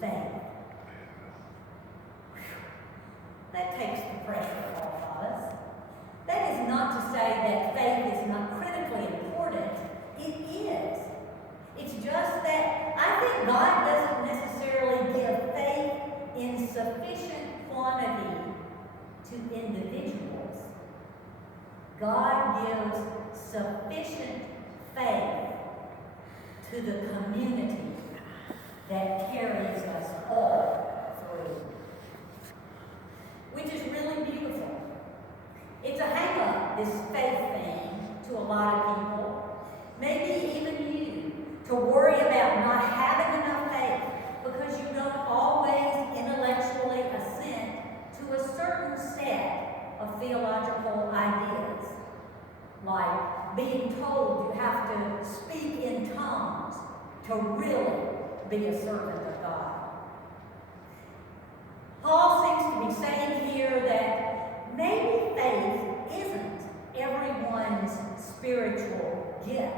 faith. That takes the pressure off of us. That is not to say that faith is not critically important. It is. It's just that I think God doesn't necessarily give faith in sufficient quantity to individuals. God gives sufficient faith to the community that carries us all through. Which is really beautiful. It's a hang-up, this faith thing, to a lot of people. Maybe even you, to worry about not having enough faith because you don't always intellectually assent to a certain set of theological ideas. Like being told you have to speak in tongues to really be a servant of God. Paul seems to be saying here that maybe faith isn't everyone's spiritual gift.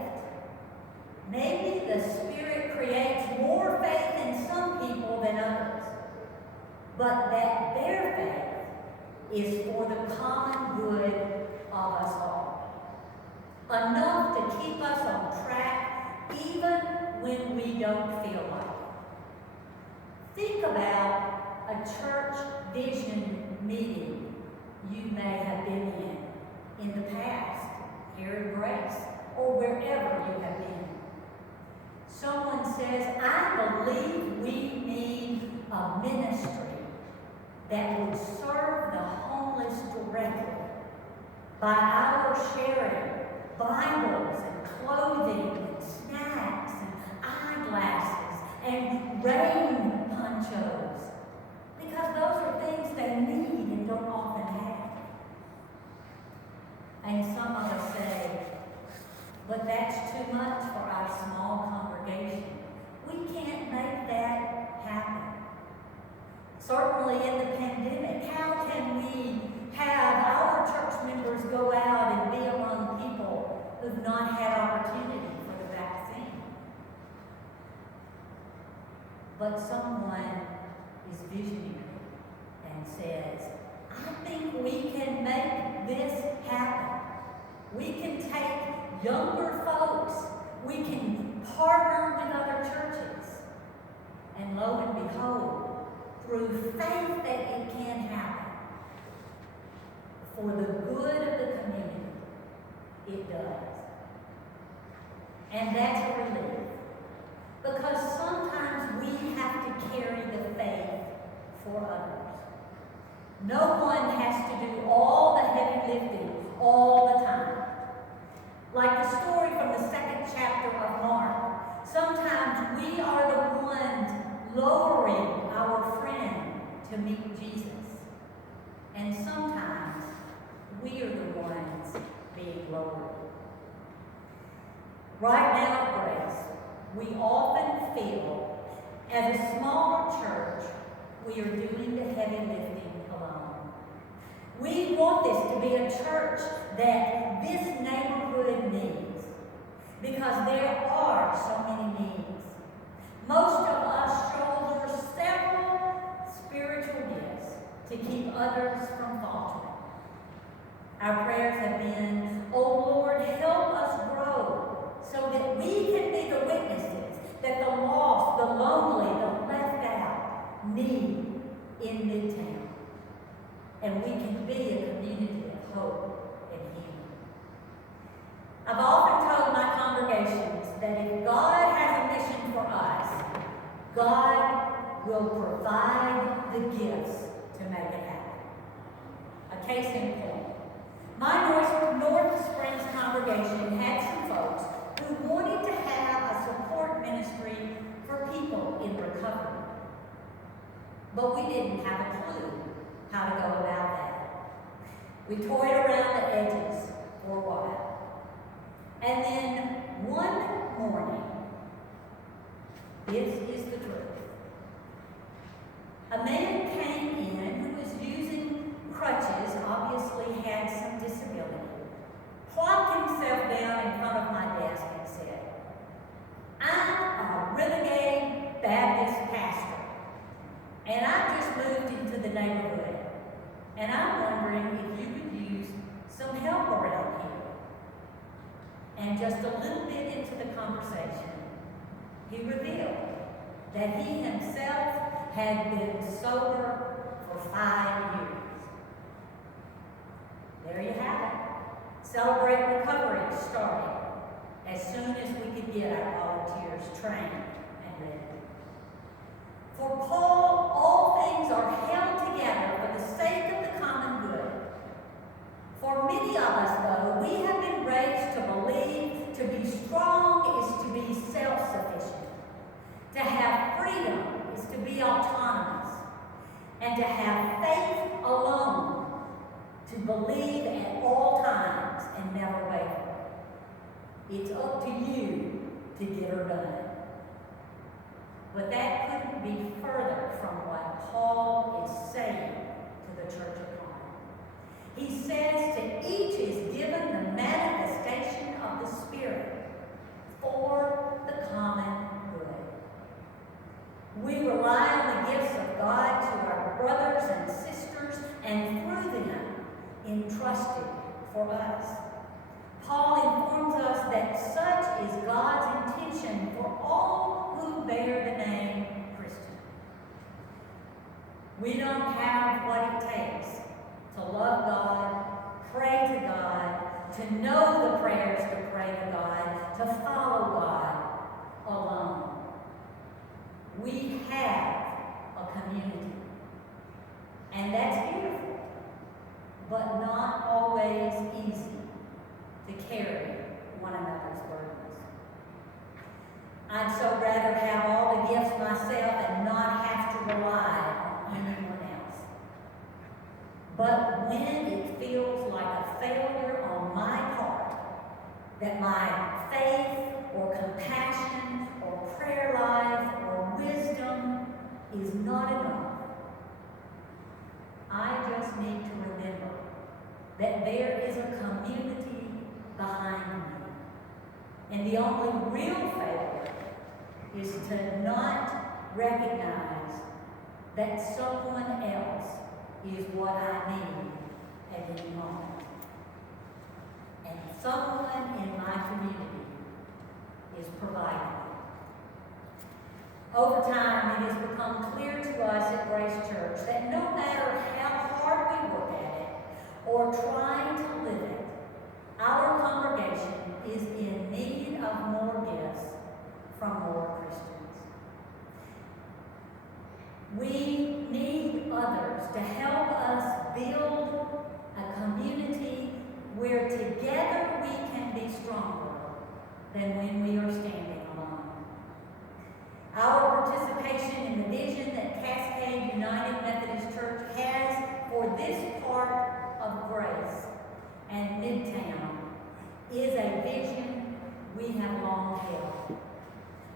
Maybe the Spirit creates more faith in some people than others, but that their faith is for the common good of us all. Enough to keep us on track even when we don't feel like it. Think about a church vision meeting you may have been in the past, here at Grace, or wherever you have been. Someone says, I believe we need a ministry that would serve the homeless directly by our sharing Bibles and clothing and snacks and eyeglasses and rain ponchos. Because those are things they need and don't often have. And some of us say, but that's too much for our small congregation. We can't make that happen. Certainly in the pandemic, how can we have our church members go out and be among people who've not had opportunity for the vaccine? But someone is visionary and says, I think we can make this happen. We can take younger folks. We can partner with other churches. And lo and behold, through faith that it can happen, for the good of the community, it does. And that's a relief. Because sometimes we have to carry the faith for others. No one has to do all the heavy lifting all the time. Like the story from the 2nd chapter of Mark, sometimes we are the ones lowering our friend to meet Jesus. And sometimes we are the ones being lowered. Right now at Grace, we often feel, as a smaller church, we are doing the heavy lifting alone. We want this to be a church that this neighborhood needs, because there are so many needs. Most of us shoulder several spiritual gifts to keep others from faltering. Our prayers have been, oh Lord, help us grow so that we can be the witnesses that the lost, the lonely, the left out need in Midtown. And we can be a community of hope and healing. I've often told my congregations that if God has a mission for us, God will provide the gifts to make it happen. A case in point. My North Springs congregation had some folks who wanted to have a support ministry for people in recovery. But we didn't have a clue how to go about that. We toyed around the edges for a while. And then one morning, this is the truth. A man came in who was using crutches, obviously had some disability, plopped himself down in front of my desk and said, I'm a renegade Baptist pastor, and just a little bit into the conversation, he revealed that he himself had been sober for 5 years. There you have it. Celebrate Recovery started as soon as we could get our volunteers trained and ready. For Paul, all things are held together for the sake of the common good. For many of us, though, we have been raised to believe to be strong is to be self-sufficient. To have freedom is to be autonomous. And to have faith alone, to believe at all times and never waver. It's up to you to get her done. But that couldn't be further from what Paul is saying to the church of Corinth. He says to each is given the manifestation of the Spirit for the common good. We rely on the gifts of God to our brothers and sisters, and through them entrusted for us. Paul informs us that such is God's intention for all who bear the name Christian. We don't have what it takes to love God, pray to God, to know the prayers to pray to God, to follow God alone. We have a community, and that's beautiful, but not always easy to carry one another's burdens. I'd so rather have all the gifts myself and not have to rely on anyone else. But when it feels like a failure on my part, that my faith or compassion or prayer life or wisdom is not enough, I just need to remember that there is a community behind me. And the only real failure is to not recognize that someone else is what I need at any moment. And someone in my community is providing. Over time, it has become clear to us at Grace Church that no matter how hard we work at it or try to live it, our congregation is in need of more gifts from more Christians. We need others to help us build a community where together we can be stronger than when we are standing alone. Our participation in the vision that Cascade United Methodist Church has for this part of Grace and Midtown is a vision we have long held.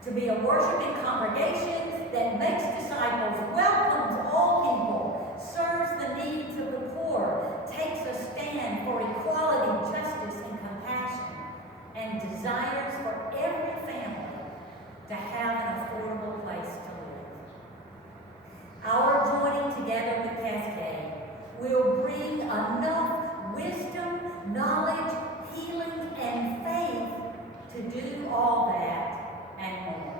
To be a worshiping congregation that makes disciples, welcomes all people, serves the needs of the poor, takes a stand for equality, justice, and compassion, and desires for every family to have an affordable place to live. Our joining together with Cascade will bring enough wisdom, knowledge, healing, and faith to do all that and more.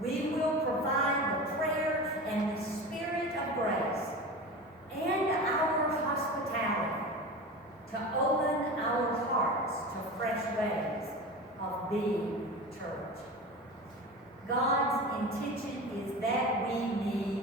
We will provide the prayer and the spirit of grace and our hospitality to open our hearts to fresh ways of being church. God's intention is that we need